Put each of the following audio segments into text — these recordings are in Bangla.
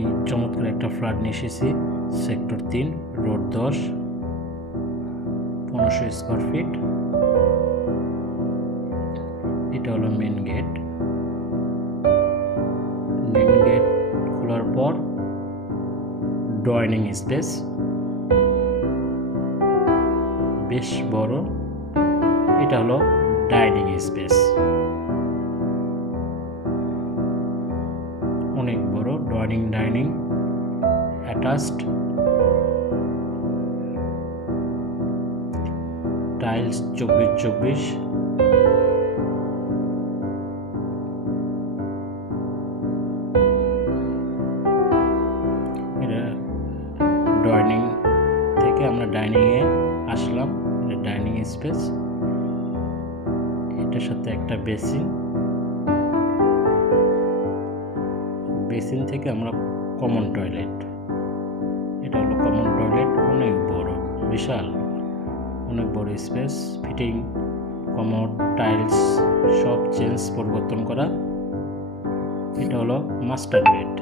আমি চমৎকার একটা ফ্ল্যাট নিয়ে এসেছি সেক্টর 3 রোড 10 1500 স্কয়ার ফিট। এটা হলো মেন গেট। মেন গেট খোলার পর ডাইনিং স্পেস বেশ বড়। এটা হলো ডাইনিং স্পেস, অনেক বড় ডাইনিং অ্যাটাচড টাইলস 24/24। এটা ডাইনিং থেকে আমরা ডাইনিং এ আসলাম। এটা ডাইনিং স্পেস, এটার সাথে একটা বেসিন থেকে আমরা কমন টয়লেট। এটা হলো কমন টয়লেট, অনেক বড়, বিশাল, অনেক বড় স্পেস। ফিটিং, কমোড, টাইলস সব পরিবর্তন করা। এটা হলো মাস্টার বেড।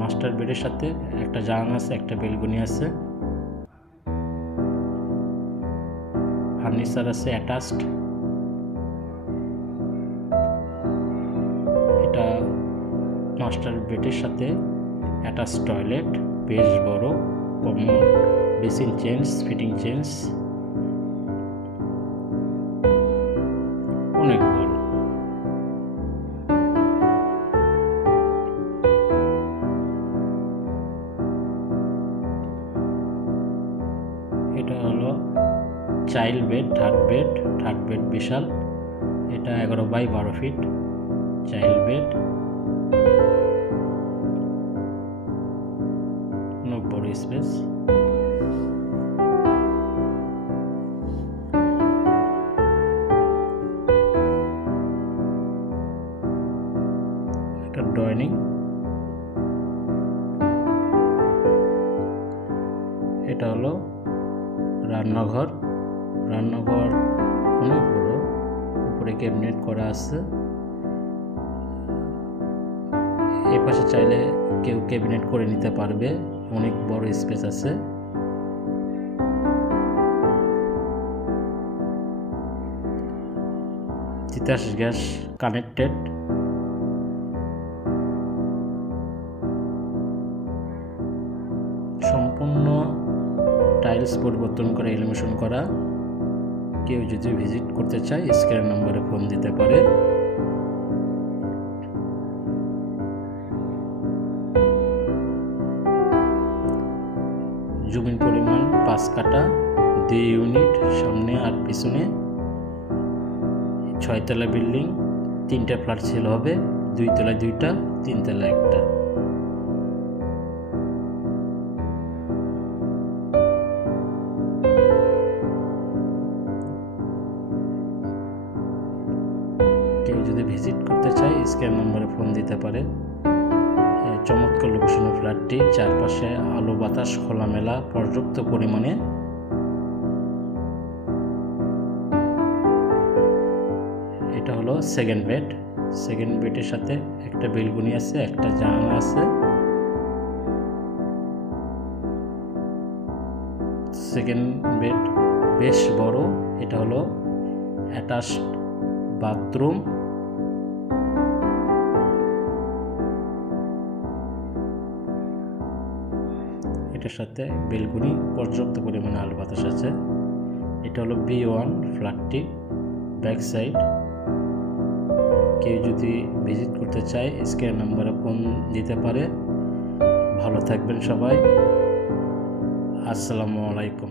মাস্টার বেডের সাথে একটা জানালা আছে, একটা বেলকনি আছে, ফার্নিচার আছে অ্যাটাচড। এটা মাস্টার বেডের সাথে অ্যাটাচ টয়লেট, বেশ বড়, কমোড, বেসিন ফিটিং অনেক বড়। এটা হলো চাইল্ড বেড, থার্ড বেড বিশাল। এটা 11/12 ফিট চাইল্ড বেড, অনেক বড় স্পেস। একটা ডাইনিং, এটা হলো রান্নাঘর অনেক বড়, উপরে ক্যাবিনেট করা আছে। এই পাশে চাইলে কেউ ক্যাবিনেট করে নিতে পারবে, অনেক বড় স্পেস আছে। Titas gas connected. সম্পূর্ণ টাইলস পরিবর্তন করে এলিমিনেশন করা। কেউ যদি ভিজিট করতে চায় স্ক্রিন নম্বরে ফোন দিতে পারে। জমির পরিমাণ 5 কাঠা, 2 ইউনিট, সামনে আর পিছনে। 6 তলা বিল্ডিং, 3টা ফ্ল্যাট সেল হবে, 2 তলায় 2টা, 3 তলায় 1টা। কেউ যদি ভিজিট করতে চায় স্ক্রিন নম্বরে ফোন দিতে পারে। চমৎকার লোকেশনের ফ্ল্যাটটি, চারপাশে আলো বাতাস খোলামেলা পর্যাপ্ত পরিমাণে। এটা হলো সেকেন্ড বেডের সাথে একটা বেলকনি আছে, একটা জানালা আছে। সেকেন্ড বেড বেশ বড়। এটা হলো অ্যাটাচড বাথরুম। এটার সাথে বেলকনি, পর্যাপ্ত পরিমাণে আলো বাতাস আছে। এটা হলো B1 ফ্ল্যাটটি, ব্যাক সাইড। কেউ যদি ভিজিট করতে চায় স্ক্রিন নম্বরে ফোন দিতে পারে। ভালো থাকবেন সবাই। আসসালামু আলাইকুম।